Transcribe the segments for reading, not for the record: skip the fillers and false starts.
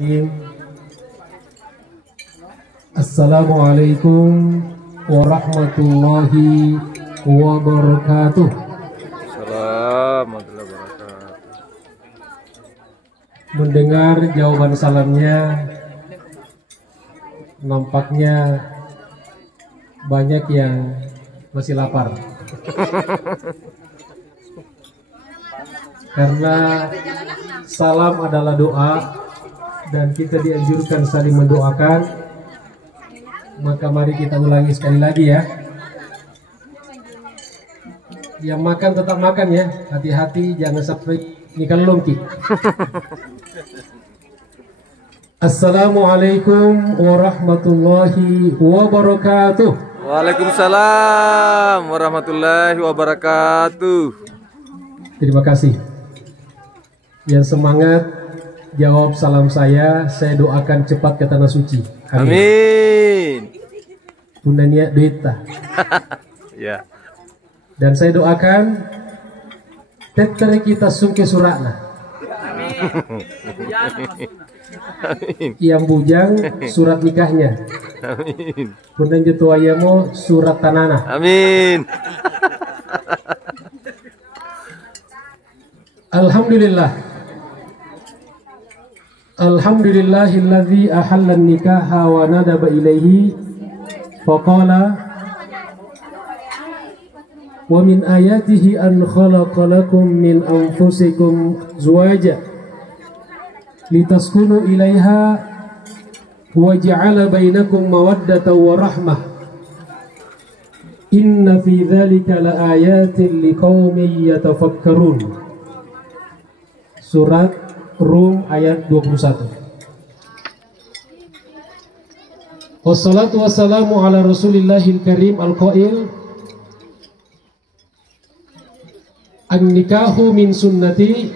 Bismillahirrahmanirrahim. Assalamualaikum warahmatullahi wabarakatuh. Assalamualaikum warahmatullahi wabarakatuh. Mendengar jawaban salamnya, nampaknya banyak yang masih lapar. Karena salam adalah doa dan kita dianjurkan saling mendoakan, maka mari kita ulangi sekali lagi ya. Yang makan tetap makan ya, hati-hati jangan sampai nikah longki. Assalamualaikum warahmatullahi wabarakatuh. Waalaikumsalam warahmatullahi wabarakatuh. Terima kasih. Yang semangat jawab salam saya doakan cepat ke tanah suci. Amin. Punya niat duit tah. Ya. Dan saya doakan tetere kita sungke suratna. Yang bujang surat nikahnya. Amin. Punya jetuayamo surat tanana. Amin. Alhamdulillah. Alhamdulillahilladzi ahallan nikaha wa nadaba ilaihi faqala wa min ayatihi an khalaqa lakum min anfusikum zuwaja litaskunu ilaiha wa ja'ala bainakum mawaddatan wa rahmah inna fi dzalika laayatin liqaumin yatafakkarun. Surat Rum ayat 21. Wassalatu wassalamu ala rasulillahil karim al-qail an-nikahu min sunnati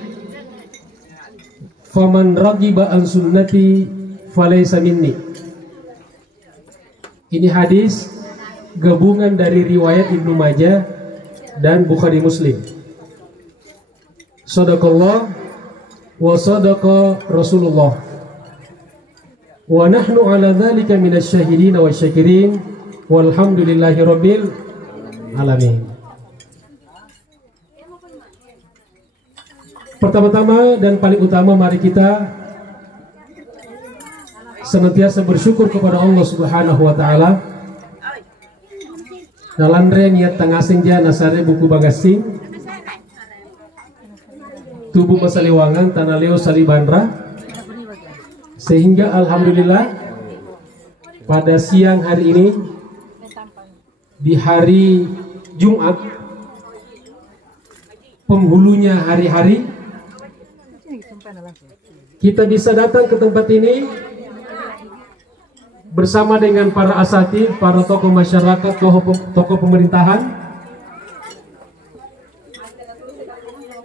faman ragiba an sunnati falaysa minni. Ini hadis gabungan dari riwayat Ibnu Majah dan Bukhari Muslim. Sadaqallah wa sadaqa Rasulullah wa nahnu ala dzalika minasy syahidin wa syakirin walhamdulillahi rabbil alamin. Pertama-tama dan paling utama mari kita senantiasa bersyukur kepada Allah Subhanahu wa taala. Nalandre niat tangasing jana sare buku bagasing tubuh masaliwangan tanah leo salibandra, sehingga alhamdulillah pada siang hari ini di hari Jumat penghulunya hari-hari kita bisa datang ke tempat ini bersama dengan para asatidz, para tokoh masyarakat, tokoh pemerintahan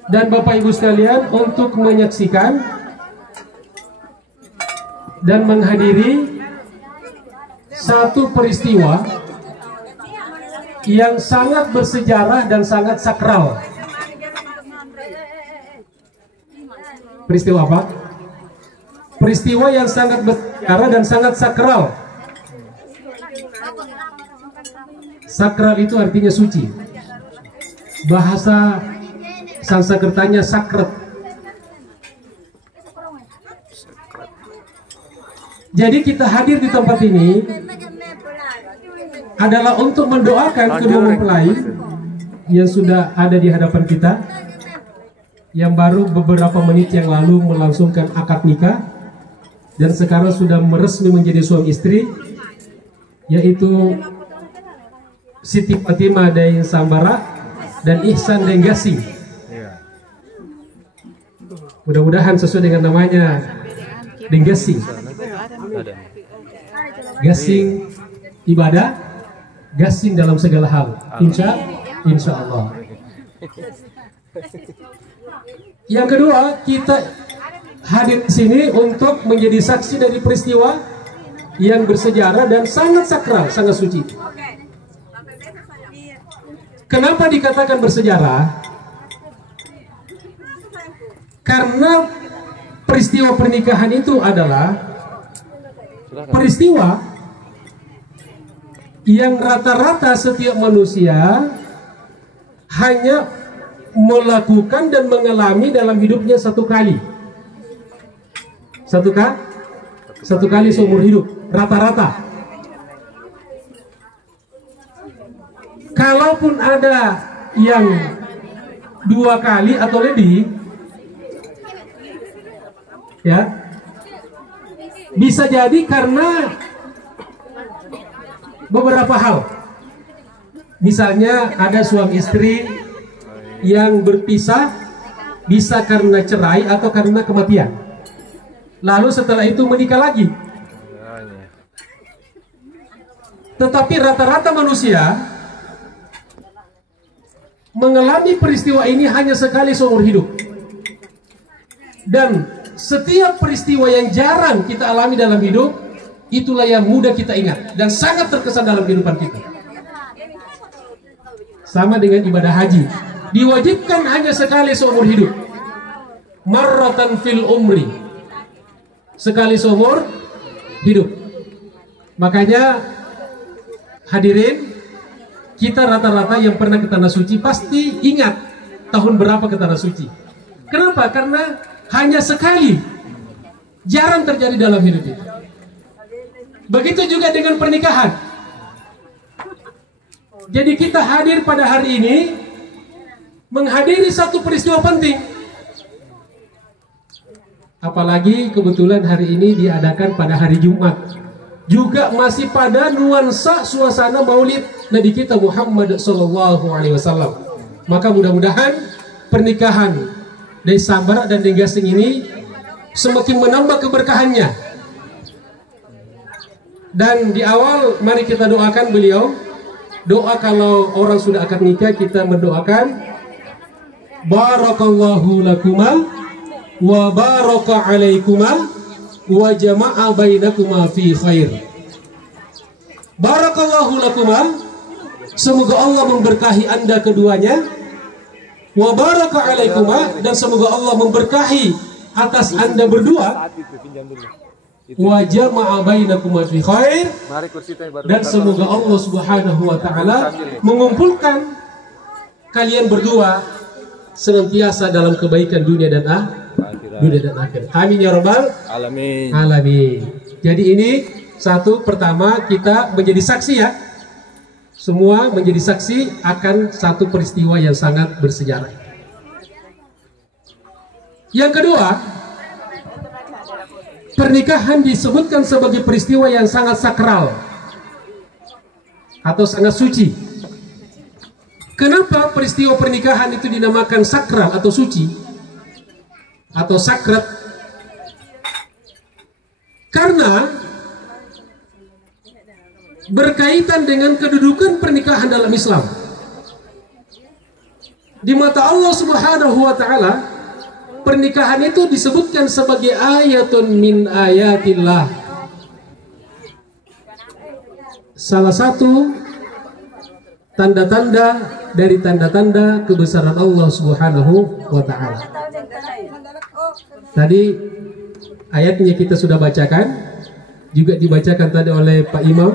dan Bapak Ibu sekalian untuk menyaksikan dan menghadiri satu peristiwa yang sangat bersejarah dan sangat sakral. Peristiwa apa? Peristiwa yang sangat bersejarah dan sangat sakral. Sakral itu artinya suci. Bahasa Sanskertanya sakret. Jadi kita hadir di tempat ini adalah untuk mendoakan kedua mempelai yang sudah ada di hadapan kita, yang baru beberapa menit yang lalu melangsungkan akad nikah dan sekarang sudah meresmi menjadi suami istri, yaitu Siti Fatimah Daeng Sambara dan Ihsan Daeng Gasing. Mudah-mudahan sesuai dengan namanya, Daeng Gasing. Gasing ibadah, gasing dalam segala hal. Insya Allah. Yang kedua, kita hadir di sini untuk menjadi saksi dari peristiwa yang bersejarah dan sangat sakral, sangat suci. Kenapa dikatakan bersejarah? Karena peristiwa pernikahan itu adalah peristiwa yang rata-rata setiap manusia hanya melakukan dan mengalami dalam hidupnya satu kali. Satu kali seumur hidup, rata-rata. Kalaupun ada yang 2 kali atau lebih, ya, bisa jadi karena beberapa hal. Misalnya ada suami istri yang berpisah, bisa karena cerai atau karena kematian. Lalu setelah itu menikah lagi. Tetapi rata-rata manusia mengalami peristiwa ini hanya sekali seumur hidup. Dan setiap peristiwa yang jarang kita alami dalam hidup, itulah yang mudah kita ingat dan sangat terkesan dalam kehidupan kita. Sama dengan ibadah haji, diwajibkan hanya sekali seumur hidup. Marratan fil umri, sekali seumur hidup. Makanya hadirin, kita rata-rata yang pernah ke tanah suci pasti ingat tahun berapa ke tanah suci. Kenapa? Karena hanya sekali, jarang terjadi dalam hidup itu. Begitu juga dengan pernikahan. Jadi kita hadir pada hari ini menghadiri satu peristiwa penting. Apalagi kebetulan hari ini diadakan pada hari Jumat. Juga masih pada nuansa suasana Maulid Nabi kita Muhammad SAW. Maka mudah-mudahan pernikahan Dai Sabar dan Dai Gasing ini semakin menambah keberkahannya. Dan di awal mari kita doakan beliau. Doa kalau orang sudah akad nikah, kita mendoakan barakallahu lakuma wa baraka alaikuma wa jama'a bainakuma fi khair. Barakallahu lakuma, semoga Allah memberkahi Anda keduanya. Wa baraka alaikuma, dan semoga Allah memberkahi atas Anda berdua. Wa jama'a bainakuma fi khair, dan semoga Allah Subhanahu wa taala mengumpulkan kalian berdua senantiasa dalam kebaikan dunia dan akhirat. Amin ya rabbal alamin. Jadi ini satu, pertama kita menjadi saksi ya. Semua menjadi saksi akan satu peristiwa yang sangat bersejarah. Yang kedua, pernikahan disebutkan sebagai peristiwa yang sangat sakral atau sangat suci. Kenapa peristiwa pernikahan itu dinamakan sakral atau suci atau sakrat? Karena berkaitan dengan kedudukan pernikahan dalam Islam. Di mata Allah Subhanahu wa taala, pernikahan itu disebutkan sebagai ayatun min ayatillah. Salah satu tanda-tanda dari tanda-tanda kebesaran Allah Subhanahu wa taala. Tadi ayatnya kita sudah bacakan, juga dibacakan tadi oleh Pak Imam.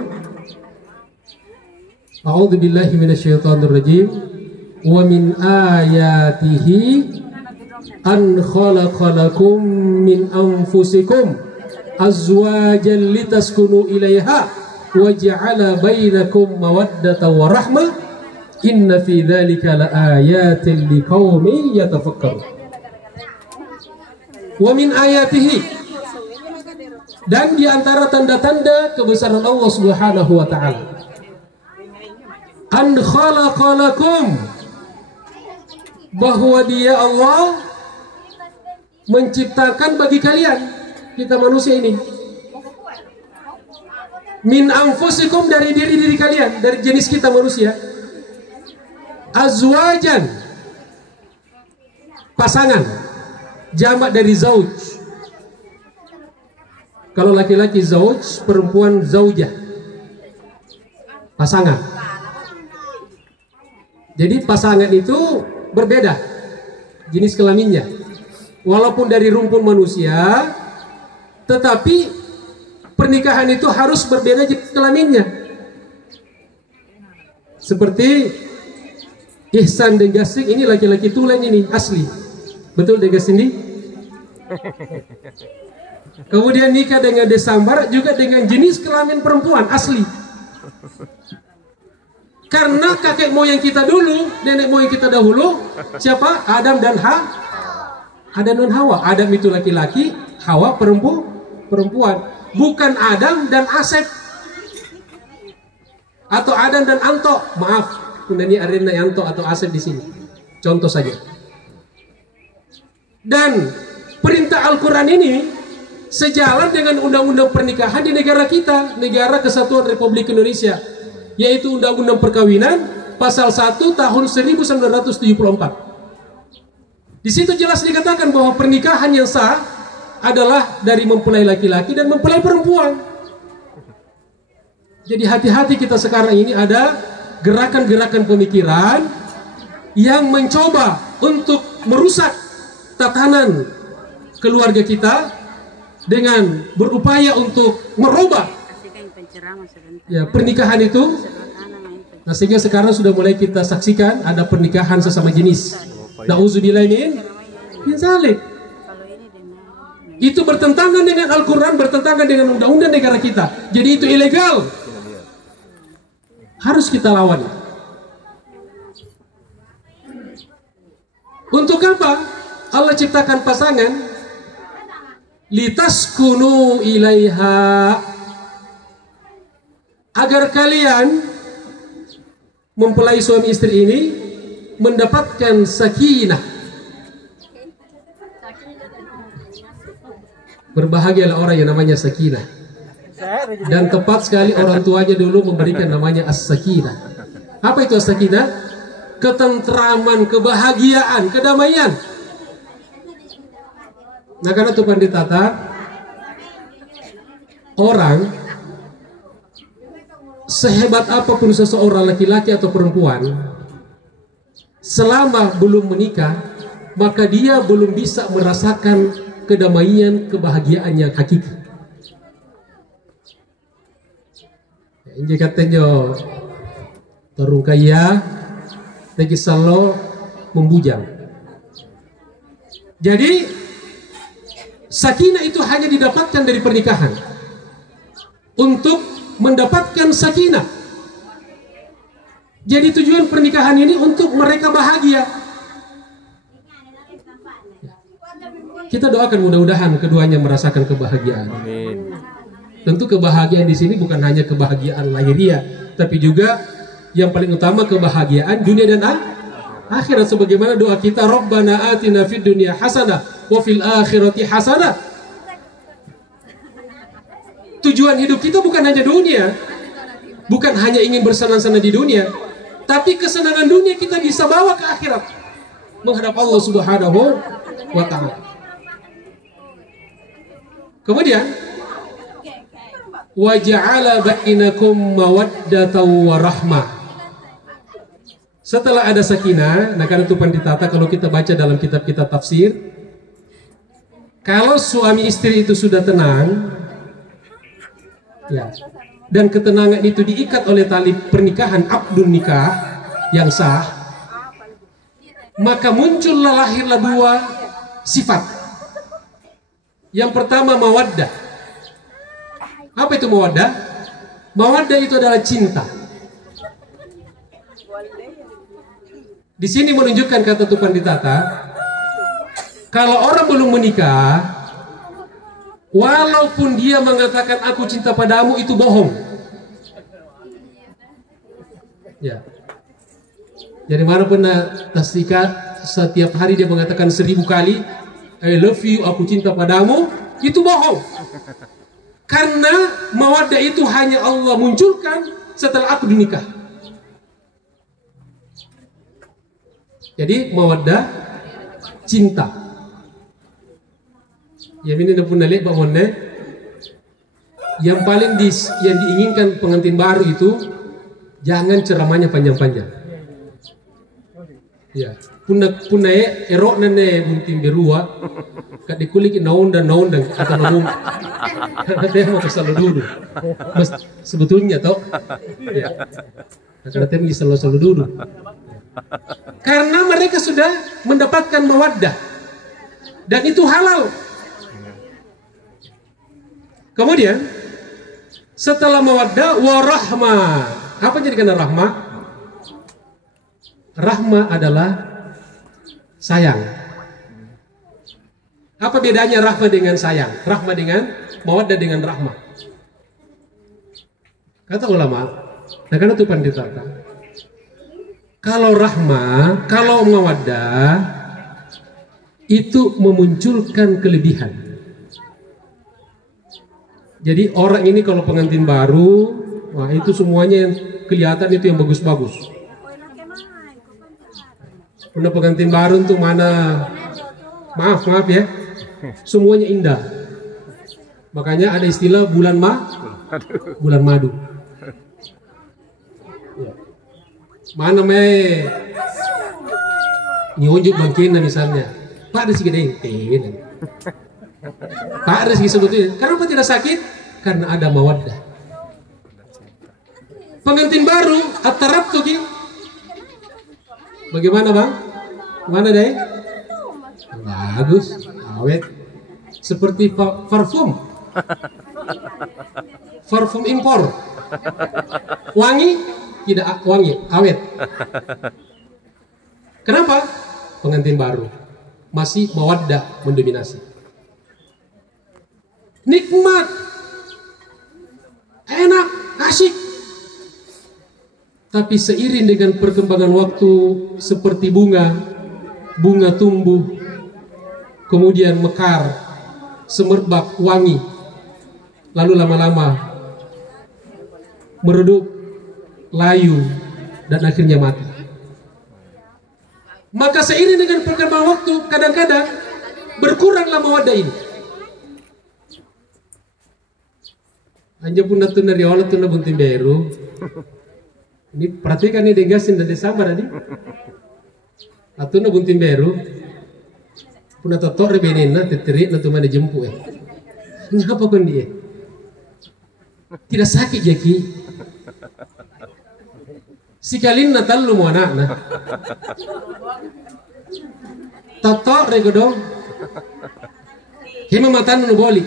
A'udzu billahi minasyaitonir rajim. Wa min ayatihi an khalaqalakum min anfusikum azwajan litaskunu ilaiha wa ja'ala bainakum mawaddatan wa rahmah inna fi dzalika laayatin liqaumin yatafakkarun. Wa min ayatihi, dan di antara tanda-tanda kebesaran Allah Subhanahu wa taala, an khalaqalakum, bahwa Dia Allah menciptakan bagi kalian, kita manusia ini, min anfusikum, dari diri kalian, dari jenis kita manusia, azwajan, pasangan, jamak dari zauj. Kalau laki-laki zauj, perempuan zaujah, pasangan. Jadi pasangan itu berbeda jenis kelaminnya. walaupun dari rumpun manusia, tetapi pernikahan itu harus berbeda jenis kelaminnya. Seperti Ihsan dan Gasing, ini laki-laki tulen ini asli. Betul Degas ini? Kemudian nikah dengan Desambar juga dengan jenis kelamin perempuan asli. Karena kakek moyang kita dulu, nenek moyang kita dahulu, siapa? Adam dan Adam dan Hawa. Adam itu laki-laki, Hawa perempuan. Bukan Adam dan Asep. Atau Adam dan Anto. Maaf, ini Arena Anto atau Asep di sini. Contoh saja. Dan perintah Al-Quran ini sejalan dengan undang-undang pernikahan di negara kita, Negara Kesatuan Republik Indonesia, yaitu Undang-Undang Perkawinan pasal 1 tahun 1974. Di situ jelas dikatakan bahwa pernikahan yang sah adalah dari mempelai laki-laki dan mempelai perempuan. Jadi hati-hati kita sekarang ini ada gerakan-gerakan pemikiran yang mencoba untuk merusak tatanan keluarga kita dengan berupaya untuk merubah ya pernikahan itu. Nah, sehingga sekarang sudah mulai kita saksikan ada pernikahan sesama jenis. Nauzubillah min zalik. Itu bertentangan dengan Al-Quran, bertentangan dengan undang-undang negara kita. Jadi itu ilegal. Harus kita lawan. Untuk apa? Allah ciptakan pasangan litaskunu ilaiha, agar kalian mempelai suami istri ini mendapatkan sakinah. Berbahagialah orang yang namanya sakinah. Dan tepat sekali orang tuanya dulu memberikan namanya as-sakinah. Apa itu as-sakinah? Ketentraman, kebahagiaan, kedamaian. Nah, karena Tuhan ditata orang sehebat apapun seseorang laki-laki atau perempuan, selama belum menikah, maka dia belum bisa merasakan kedamaian, kebahagiaan yang hakiki. Ini katanya tarung kaya lagi salo membujang. Jadi sakinah itu hanya didapatkan dari pernikahan. Untuk mendapatkan sakinah, jadi tujuan pernikahan ini untuk mereka bahagia. Kita doakan mudah-mudahan keduanya merasakan kebahagiaan. Amin. Tentu kebahagiaan di sini bukan hanya kebahagiaan lahiriah, tapi juga yang paling utama kebahagiaan dunia dan akhirat. Sebagaimana doa kita, Rabbana atina fid dunya hasanah wa fil akhirati hasanah. Tujuan hidup kita bukan hanya dunia, bukan hanya ingin bersenang-senang di dunia, tapi kesenangan dunia kita bisa bawa ke akhirat, menghadap Allah Subhanahu wa ta'ala. Kemudian wa ja'ala bainakum mawaddatan wa rahmah. Setelah ada sakinah, nah karena Tuhan ditata, kalau kita baca dalam kitab-kitab tafsir, kalau suami istri itu sudah tenang, ya, dan ketenangan itu diikat oleh tali pernikahan, akdun nikah yang sah, maka muncullah, lahirlah dua sifat. Yang pertama mawaddah. Apa itu mawaddah? Mawaddah itu adalah cinta. Di sini menunjukkan kata Tuhan ditata, kalau orang belum menikah, walaupun dia mengatakan aku cinta padamu, itu bohong. Ya. Jadi manapun tasdika, setiap hari dia mengatakan 1000 kali I love you, aku cinta padamu, itu bohong. Karena mawaddah itu hanya Allah munculkan setelah akad nikah. Jadi mawaddah cinta. Ya ini pun nalik bangunnya. Yang paling yang diinginkan pengantin baru itu jangan ceramahnya panjang-panjang. Ya, puna erok nane bunting berua, kat dikulik naon dan kata ngomong, karena dia mau selalu dulu, sebetulnya toh, ya, karena dia selalu dulu, karena mereka sudah mendapatkan mawaddah, dan itu halal. Kemudian setelah mawaddah warahmah, apa jadi kena rahmah? Rahmah adalah sayang. Apa bedanya rahmah dengan sayang? Rahmah dengan mawaddah dengan rahmah. Kata ulama, nah karena itu pandita. Kalau rahmah, kalau mawaddah itu memunculkan kelebihan. Jadi orang ini kalau pengantin baru, wah itu semuanya yang kelihatan itu yang bagus-bagus. Udah pengantin baru untuk mana? Maaf ya, semuanya indah. Makanya ada istilah bulan madu. Mana nyunjuk bangkina misalnya, Pak ada sih gede, Pak ada sih sebetulnya. Kenapa tidak sakit? Karena ada mawaddah. Pengantin baru, at-tarab tuh bagaimana bang? Mana deh? Bagus, awet. Seperti parfum. Parfum impor. Wangi? Tidak wangi, awet. Kenapa? Pengantin baru. Masih mawaddah mendominasi. Nikmat. Enak, asik. Tapi seiring dengan perkembangan waktu seperti bunga tumbuh, kemudian mekar, semerbak, wangi, lalu lama-lama meredup, layu, dan akhirnya mati. Maka seiring dengan perkembangan waktu, kadang-kadang berkuranglah mawaddah ini. Hanya pun natuna riwala tuna bunting beru. Ini perhatikan nih degasin dan sabar tadi. Atau na bunting beru, puna totor rebenena teterik na tumana jempu Ngapa kon dia? Tidak sakit jaki. Sikalin na talu mo anak na. Totor regodong. Hima matan nu boli.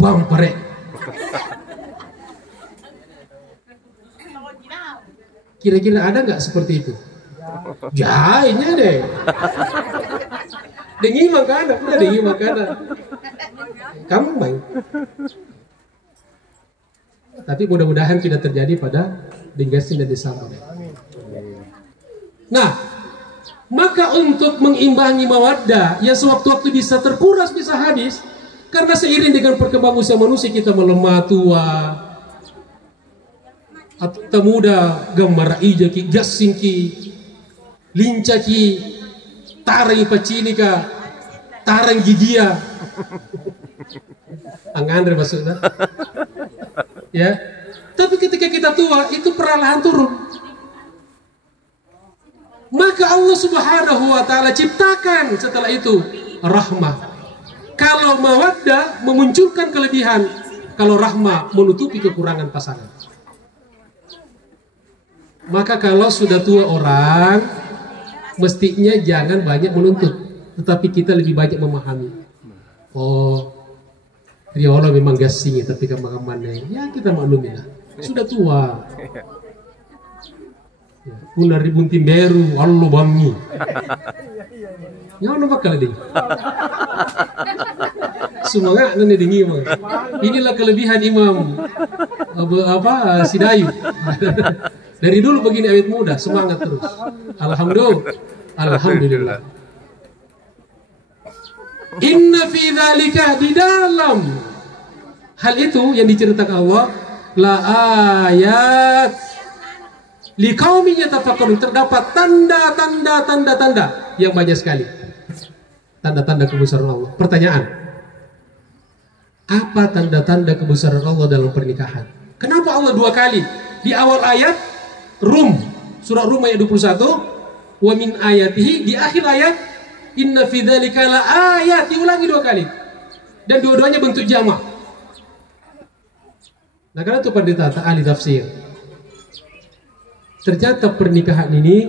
Bang pare. Kira-kira ada nggak seperti itu? Jahitnya deh. Dengi makanan, udah dengi makanan. Kamu baik. Tapi mudah-mudahan tidak terjadi pada Denggasin dan Desambar. Nah, maka untuk mengimbangi mawaddah yang sewaktu-waktu bisa terkuras, bisa habis, karena seiring dengan perkembangan usia manusia kita melemah, tua, atau muda, gambar ijaki, gasingki, lincaki, tarang pacinika, tarang gigia, angandre maksudnya, ya. Tapi ketika kita tua, itu perlahan turun. Maka Allah Subhanahu wa Ta'ala ciptakan setelah itu rahmah. Kalau mawaddah memunculkan kelebihan, kalau rahmah menutupi kekurangan pasangan. Maka kalau sudah tua orang, mestinya jangan banyak menuntut, tetapi kita lebih banyak memahami. Oh, Riola memang gasing, tapi kemana-mana ya kita maklumi lah. Sudah tua. Punar ribuntin beru, Allah bangi. Ya ono bakal ding. Semangat nanti dengi mah. Inilah kelebihan Imam Sidayu. Dari dulu begini awet muda, semangat terus. Alhamdulillah. Inna fi dzalika, di dalam hal itu yang diceritakan Allah, la ayat liqaumin yatafakkarun, terdapat tanda-tanda yang banyak sekali. Tanda-tanda kebesaran Allah. Pertanyaan, apa tanda-tanda kebesaran Allah dalam pernikahan? Kenapa Allah dua kali? Di awal ayat Rum, surah Rum ayat 21, Wa min ayatihi, di akhir ayat inna fi dzalika la ayat, diulangi 2 kali. Dan dua-duanya bentuk jamak. Nah, karena itu pendeta ahli tafsir, ternyata pernikahan ini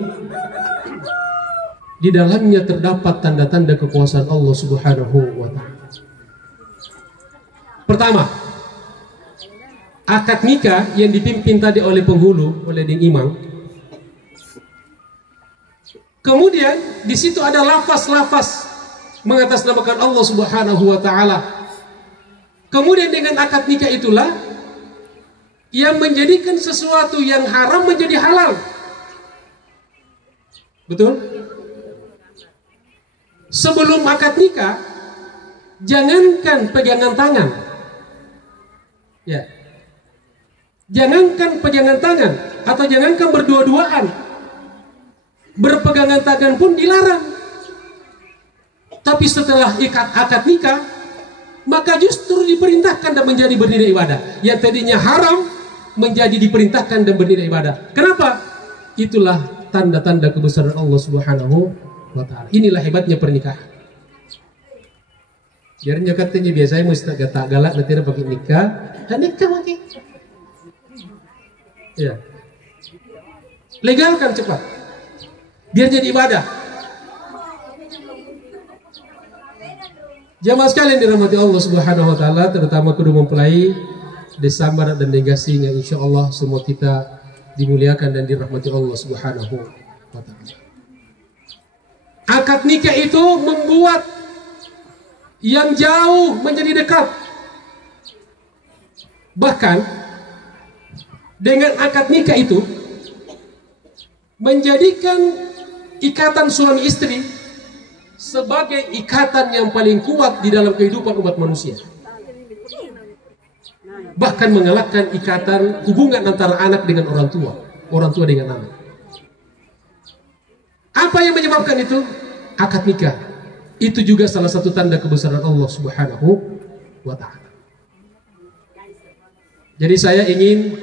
di dalamnya terdapat tanda-tanda kekuasaan Allah Subhanahu wa taala. Pertama, akad nikah yang dipimpin tadi oleh penghulu, oleh ding imam. Kemudian di situ ada lafaz-lafaz mengatasnamakan Allah Subhanahu wa taala. Kemudian dengan akad nikah itulah yang menjadikan sesuatu yang haram menjadi halal. Betul? Sebelum akad nikah, jangankan pegangan tangan. Ya. Jangankan pegangan tangan atau jangankan berdua-duaan. Berpegangan tangan pun dilarang. Tapi setelah akad nikah, maka justru diperintahkan dan menjadi bernilai ibadah. Yang tadinya haram menjadi diperintahkan dan bernilai ibadah. Kenapa? Itulah tanda-tanda kebesaran Allah Subhanahu wa taala. Inilah hebatnya pernikahan. Jadinya katanya biasanya mesti tak galak nanti pakai nikah, nikah pakai. Ya. Legalkan cepat. Biar jadi ibadah. Jamaah sekalian dirahmati Allah Subhanahu wa taala, terutama kedua mempelai Desambar dan Negasi yang insya Allah semua kita dimuliakan dan dirahmati Allah Subhanahu wa taala. Akad nikah itu membuat yang jauh menjadi dekat. Bahkan dengan akad nikah itu menjadikan ikatan suami istri sebagai ikatan yang paling kuat di dalam kehidupan umat manusia. Bahkan mengalahkan ikatan hubungan antara anak dengan orang tua dengan anak. Apa yang menyebabkan itu? Akad nikah. Itu juga salah satu tanda kebesaran Allah Subhanahu wa taala. Jadi saya ingin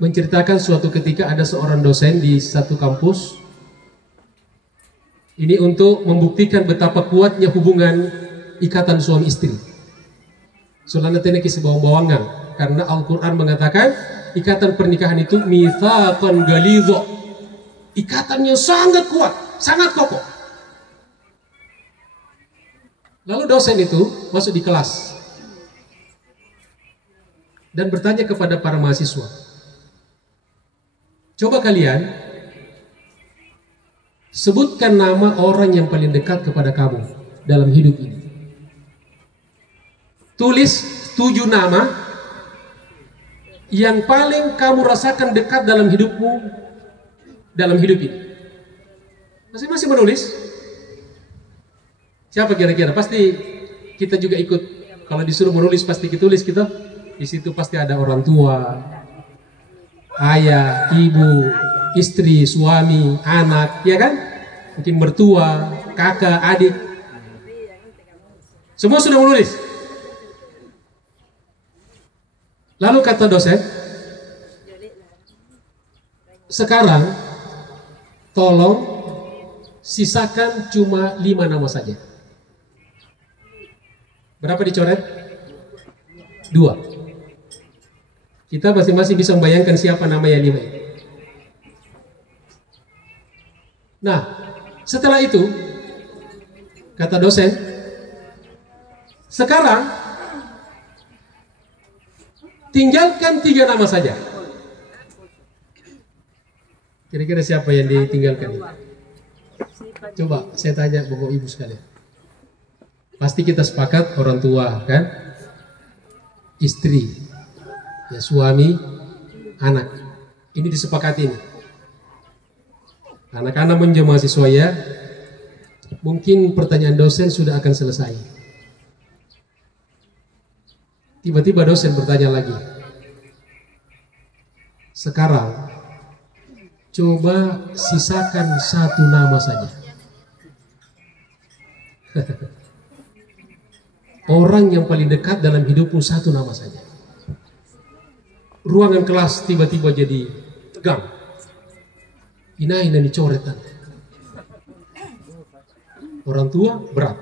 menceritakan suatu ketika ada seorang dosen di satu kampus. Ini untuk membuktikan betapa kuatnya hubungan ikatan suami istri. Sulana teneki sebawang-bawangan, karena Al-Quran mengatakan ikatan pernikahan itu mitsaqan ghalidha, ikatan yang sangat kuat, sangat kokoh. Lalu dosen itu masuk di kelas dan bertanya kepada para mahasiswa, coba kalian sebutkan nama orang yang paling dekat kepada kamu dalam hidup ini. Tulis 7 nama yang paling kamu rasakan dekat dalam hidupmu, dalam hidup ini. Masing-masing menulis. Siapa kira-kira? Pasti kita juga ikut. Kalau disuruh menulis pasti kita tulis kita. Di situ pasti ada orang tua, ayah, ibu, istri, suami, anak, ya kan? Mungkin mertua, kakak, adik. Semua sudah menulis. Lalu kata dosen, sekarang tolong sisakan cuma 5 nama saja. Berapa dicoret? 2. Kita masing-masing bisa membayangkan siapa nama yang 5 itu. Nah, setelah itu kata dosen, sekarang tinggalkan 3 nama saja. Kira-kira siapa yang ditinggalkan? Coba saya tanya Bapak Ibu sekalian. Pasti kita sepakat orang tua kan? Istri, ya suami, anak. Ini disepakati ini. Anak-anak menjadi mahasiswa ya, mungkin pertanyaan dosen sudah akan selesai. Tiba-tiba dosen bertanya lagi. Sekarang coba sisakan 1 nama saja. Orang yang paling dekat dalam hidupmu 1 nama saja. Ruangan kelas tiba-tiba jadi tegang. Ina dicoretan. Orang tua berat,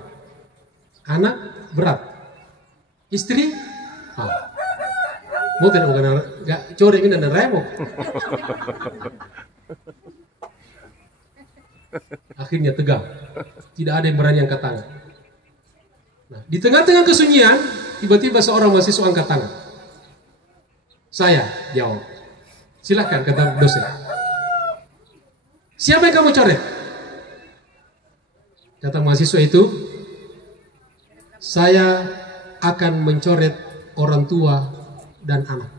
anak berat, istri, mau tidak bukan nggak coret ini dan remok. Akhirnya tegang, tidak ada yang berani angkat tangan. Nah, di tengah-tengah kesunyian, tiba-tiba seorang mahasiswa angkat tangan. Saya jawab. Silakan, kata dosen. Siapa yang kamu coret? Kata mahasiswa itu, saya akan mencoret orang tua dan anak.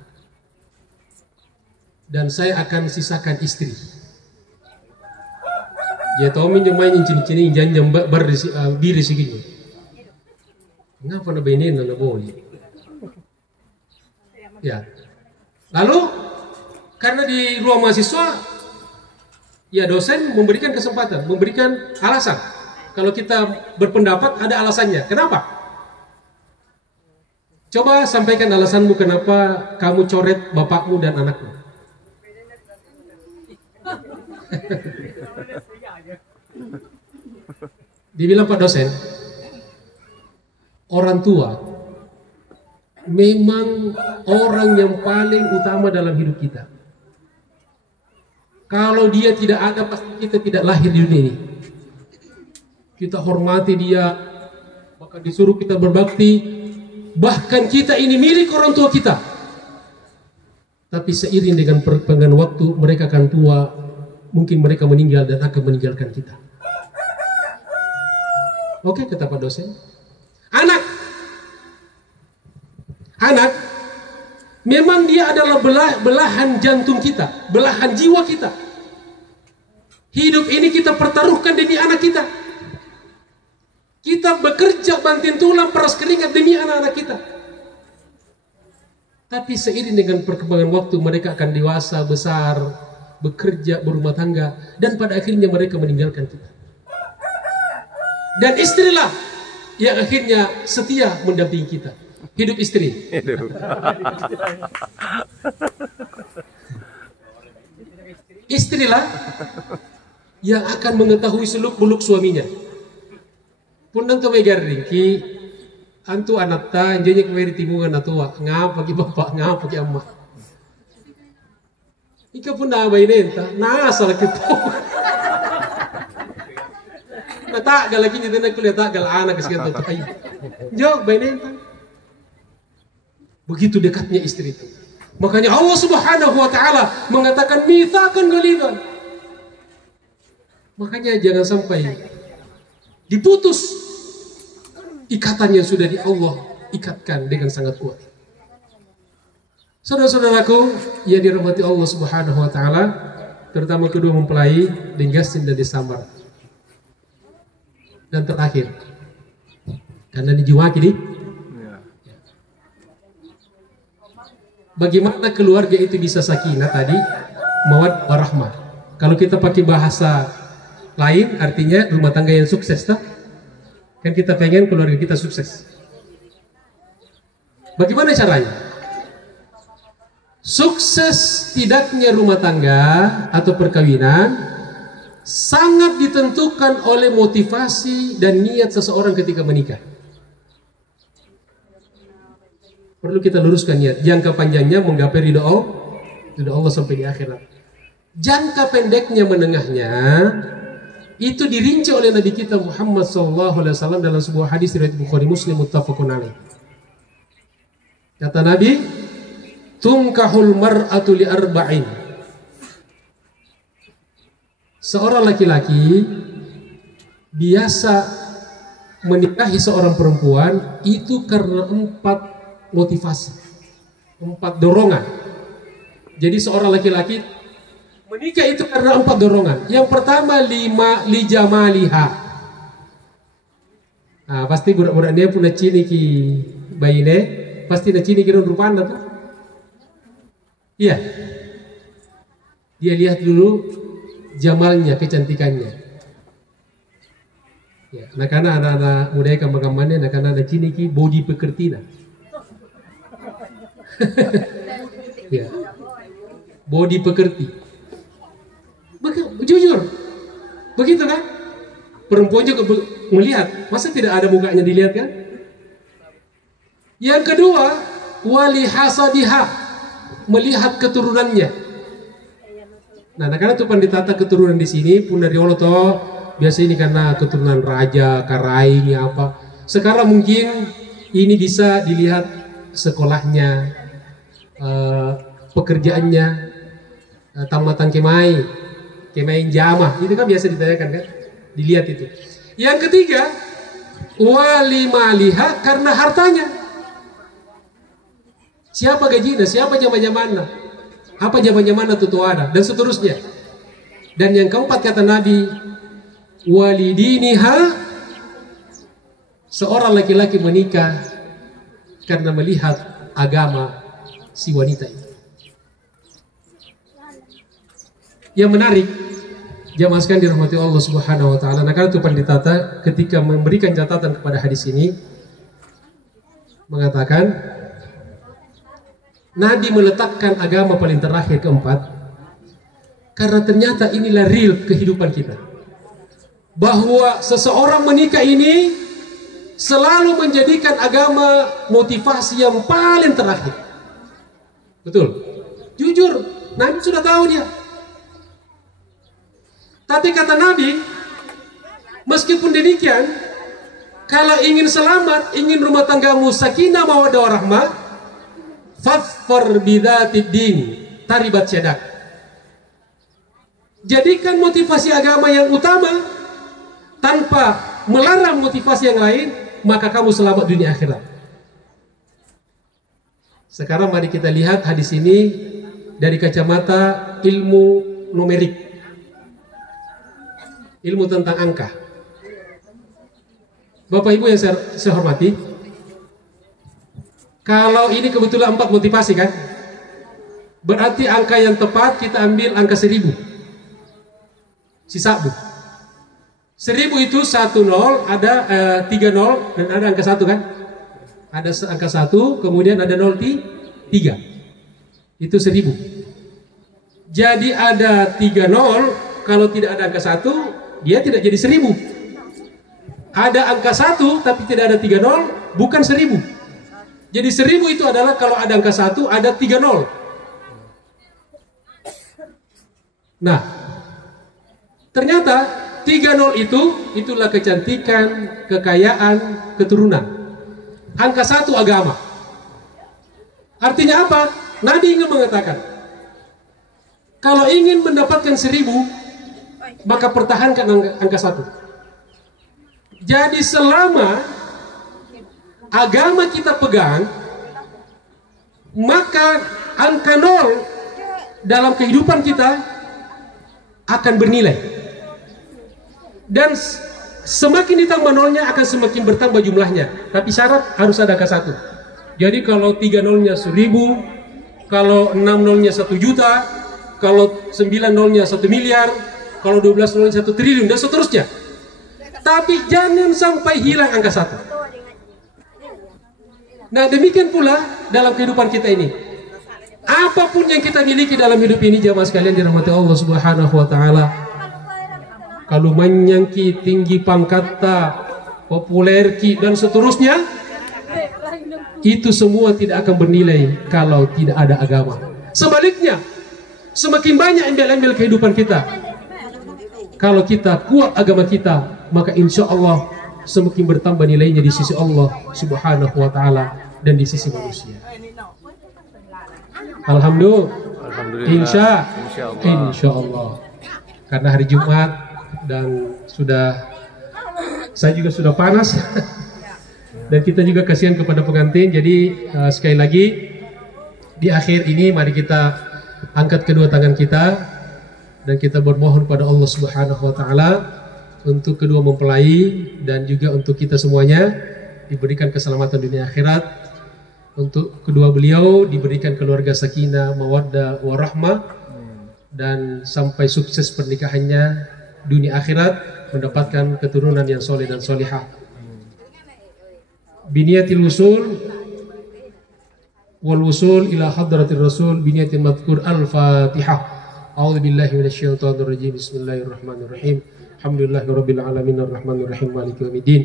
Dan saya akan sisakan istri. Ya tahu minjemai cini-cini janjam biri segini. Ngapa na benin na boleh? Ya. Lalu karena di ruang mahasiswa, ya dosen memberikan kesempatan, memberikan alasan. Kalau kita berpendapat ada alasannya. Kenapa? Coba sampaikan alasanmu kenapa kamu coret bapakmu dan anakmu. Dibilang Pak dosen, orang tua memang orang yang paling utama dalam hidup kita. Kalau dia tidak ada, pasti kita tidak lahir di dunia ini. Kita hormati dia, bahkan disuruh kita berbakti, bahkan kita ini milik orang tua kita. Tapi seiring dengan perkembangan waktu, mereka akan tua, mungkin mereka meninggal dan akan meninggalkan kita. Oke, kata Pak dosen. Anak, memang dia adalah belahan jantung kita, belahan jiwa kita. Hidup ini kita pertaruhkan demi anak kita. Kita bekerja banting tulang, peras keringat demi anak-anak kita. Tapi seiring dengan perkembangan waktu, mereka akan dewasa, besar, bekerja, berumah tangga, dan pada akhirnya mereka meninggalkan kita. Dan istrilah yang akhirnya setia mendampingi kita. Hidup istri. Istrilah yang akan mengetahui seluk-beluk suaminya. Pun nang kami garing ki antu anak ta jenya kemari timungan atua ngapa ki bapak ngapa ki amma. Ika pun na bainenta na asal kita. Nata galaki ni dina kuliah tak gal anak sekian tu ai. Jo bainenta. Begitu dekatnya istri itu. Makanya Allah Subhanahu wa taala mengatakan mitsaqan ghalidzan. Makanya jangan sampai diputus ikatan yang sudah di Allah ikatkan dengan sangat kuat. Saudara-saudaraku yang dirahmati Allah Subhanahu wa taala, terutama kedua mempelai Denggasin dan Desambar. Dan terakhir, karena dijuaki nih, bagaimana keluarga itu bisa sakinah tadi, mawaddah warahmah. Kalau kita pakai bahasa lain, artinya rumah tangga yang sukses, tak? Kan kita pengen keluarga kita sukses. Bagaimana caranya? Sukses tidaknya rumah tangga atau perkawinan sangat ditentukan oleh motivasi dan niat seseorang ketika menikah. Perlu kita luruskan niat. Jangka panjangnya menggapai ridho Allah sampai di akhirat. Jangka pendeknya, menengahnya, itu dirinci oleh Nabi kita Muhammad SAW dalam sebuah hadis riwayat Bukhari Muslim muttafaqun alaih. Kata Nabi, tunkahul mar'atu li arba'in. Seorang laki-laki biasa menikahi seorang perempuan itu karena 4 motivasi, 4 dorongan. Jadi seorang laki-laki menikah itu karena 4 dorongan. Yang pertama li jamaliha. Nah, pasti budak-budak dia punya cini ki bayine, pasti na cini kira rupanya tuh. Iya. Dia lihat dulu jamalnya, kecantikannya. Ya, karena anak-anak muda kamar-kamarnya, karena ada cini ki body pekerti nah. Ya. Body pekerti. Begitu kan? Perempuan juga melihat, masa tidak ada mukanya dilihat kan? Yang kedua, wali hasadiha, melihat keturunannya. Nah, karena tuh ditata keturunan di sini pun dari Allah toh, biasa ini karena keturunan raja, karainya apa. Sekarang mungkin ini bisa dilihat sekolahnya, pekerjaannya, tamatan kemai jamah, itu kan biasa ditanyakan kan, dilihat itu. Yang ketiga, wali maliha, karena hartanya. Siapa gajinya, siapa zaman-zamannya, apa zaman-zamannya tutuada, dan seterusnya. Dan yang keempat kata Nabi, wali diniha, seorang laki-laki menikah karena melihat agama si wanita itu. Yang menarik, jamaah sekalian dirahmati Allah Subhanahu wa taala. Nah, karena itu Panditata ketika memberikan catatan kepada hadis ini mengatakan Nabi meletakkan agama paling terakhir keempat karena ternyata inilah real kehidupan kita. Bahwa seseorang menikah ini selalu menjadikan agama motivasi yang paling terakhir. Betul? Jujur, Nabi sudah tahu dia. Tapi kata Nabi, meskipun demikian, kalau ingin selamat, ingin rumah tanggamu sakinah mawaddah warahmah, fadfar bidzatid din, taribat yadak. Jadikan motivasi agama yang utama tanpa melarang motivasi yang lain, maka kamu selamat dunia akhirat. Sekarang mari kita lihat hadis ini dari kacamata ilmu numerik, ilmu tentang angka. Bapak Ibu yang saya hormati, kalau ini kebetulan 4 motivasi kan, berarti angka yang tepat kita ambil angka 1000. Sisa bu 1000 itu 1 0, ada 3 0 dan ada angka 1 kan? Ada angka 1, kemudian ada 0 3. Itu 1000. Jadi ada 3 0, kalau tidak ada angka 1, dia tidak jadi 1000. Ada angka 1 tapi tidak ada 3 0, bukan 1000. Jadi 1000 itu adalah kalau ada angka 1, ada 3 0. Nah, ternyata 30 itulah kecantikan, kekayaan, keturunan. Angka 1 agama. Artinya apa? Nabi ingin mengatakan, kalau ingin mendapatkan 1000, maka pertahankan angka 1. Jadi selama agama kita pegang, maka angka 0 dalam kehidupan kita akan bernilai. Dan semakin ditambah nolnya akan semakin bertambah jumlahnya. Tapi syarat harus ada angka 1. Jadi kalau 3 nolnya 1000, kalau 6 nolnya 1 juta, kalau 9 nolnya 1 miliar, kalau 12 nolnya 1 triliun, dan seterusnya. Tapi jangan sampai hilang angka 1. Nah, demikian pula dalam kehidupan kita ini. Apapun yang kita miliki dalam hidup ini, jamaah sekalian dirahmati Allah Subhanahu wa taala, kalau menyangki tinggi pangkatnya, populerki dan seterusnya, itu semua tidak akan bernilai kalau tidak ada agama. Sebaliknya, semakin banyak embel-embel kehidupan kita, kalau kita kuat agama kita, maka insya Allah semakin bertambah nilainya di sisi Allah Subhanahu wa taala dan di sisi manusia. Alhamdulillah. Insya Allah. Karena hari Jumat dan saya juga sudah panas dan kita juga kasihan kepada pengantin. Jadi sekali lagi di akhir ini mari kita angkat kedua tangan kita dan kita bermohon pada Allah Subhanahu wa taala untuk kedua mempelai dan juga untuk kita semuanya diberikan keselamatan dunia akhirat. Untuk kedua beliau diberikan keluarga sakinah, mawaddah, warahmah, dan sampai sukses pernikahannya dunia akhirat, mendapatkan keturunan yang soleh dan solihah. Biniyatil wusul wal wusul ila hadratir rasul biniyatil madhkur al-fatihah. A'udzu billahi minasyaitonir rajim. Bismillahirrahmanirrahim. Alhamdulillahirabbil alamin arrahmanir rahim maliki yaumiddin.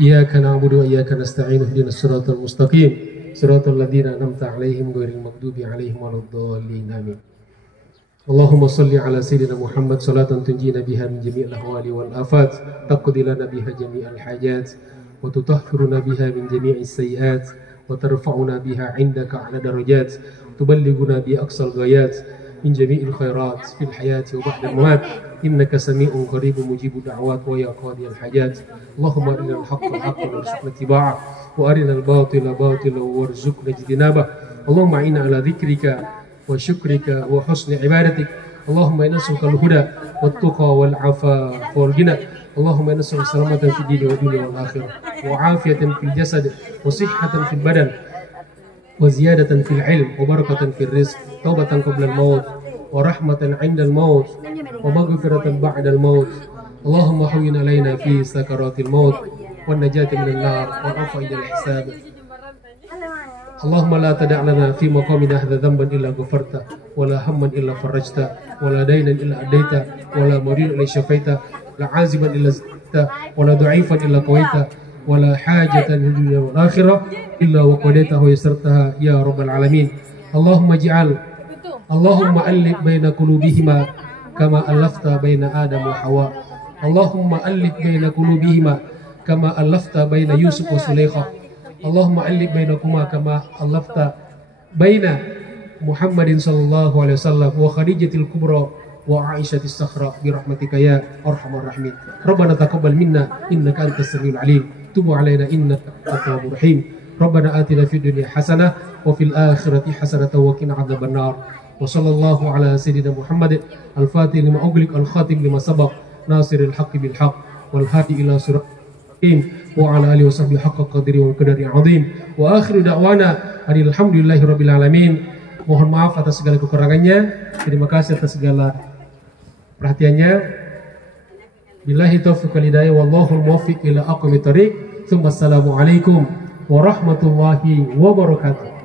Iyyaka na'budu wa iyyaka nasta'in ihdinas siratal mustaqim siratal ladzina an'amta 'alaihim ghairil maghdubi 'alaihim waladdallin. Amin. Allahumma salli ala sayyidina Muhammad salatan tunjina biha min jami'il ahwali wal afat taqdi lana biha jami'al hajat wa tutahhiruna biha min jami'is sayyi'at wa tarfa'una biha 'indaka 'ala darajat tuballighuna bi aqsal ghayat min jami'il khairat fil hayati wa ba'da al-mamat innaka sami'un qaribun mujibud da'wat wa ya qadiyal hajat. Allahumma arinal haqqa haqqan warzuqna ittiba'ah wa arinal batila batilan warzuqna ijtinabah. Allahumma inna ala dzikrika wa syukrika wa husni ibadatik. Allahumma inna nas'aluka al-huda wat tuqa wal afafa wal ghina. Allahumma inna nas'aluka salamatan fid dini wa dunya wal akhirah wa afiyatan fil jasad wa sihhatan fil badan wa ziyadatan fil ilm wa barakatan fil rizq taubatan qabla al-maut wa rahmatan 'inda al-maut wa maghfiratan ba'da al-maut. Allahumma hawwin 'alaina fi sakaratil maut wan najati minan nar wa rafa'a al-hisab. Allahumma la tada' lana fi maqamina hadha dhanban illa ghafarta wa la hamman illa farajta wa la daynan illa adaita wa la maridan illa shafaita la 'aziban illa zidta wa la dha'ifan illa qawaita wa la hajatan fid dunya wal akhirah illa wa qadaitahu yassartaha ya rabbal alamin. Allahumma alif baina qulubihima kama alafta baina Adam wa Hawa. Allahumma alif baina qulubihima kama alafta baina Yusuf wa Sulaikha. Allahumma alif bainakuma kama alafta baina Muhammadin sallallahu alaihi wasallam wa Khadijatil kubra wa Aisyatis sakhra bi rahmatika ya arhamar rahimin. Rabbana taqabbal minna innaka antas samiul alim. Tub alaina innaka at-tawwabur rahim. Rabbana atina fid dunya hasanah wa fil akhirati hasanah wa qina adzabannar. Wa sallallahu ala sayyidina Muhammad al-fatih lima ughliq al-khatim lima sabaq nasiril haqqi bil haqq wal hadi ila sirat wa ala alihi wa sahbihi haqqa qadri wa qadari azim. Wa akhiru da'wana alhamdulillahi rabbil alamin. Mohon maaf atas segala kekurangannya. Terima kasih atas segala perhatiannya. Billahi taufiq wal hidayah wallahu muwaffiq ila aqwamit thariq. Assalamu alaikum warahmatullahi wabarakatuh.